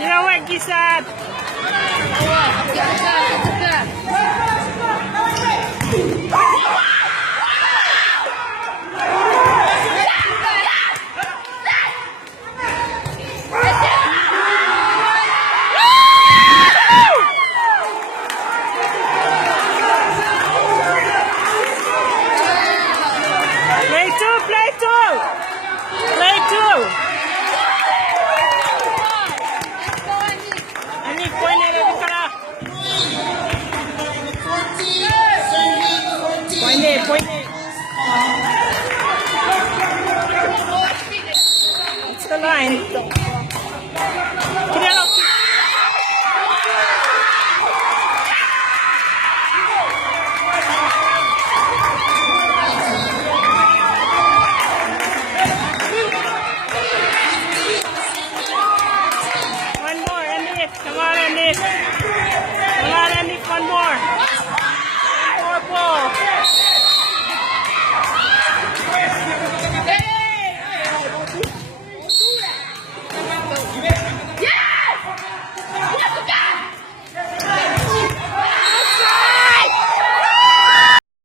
Tinawag kisat. Play two, play two. Play two. Ani, point na lang ka. Point. It's the line.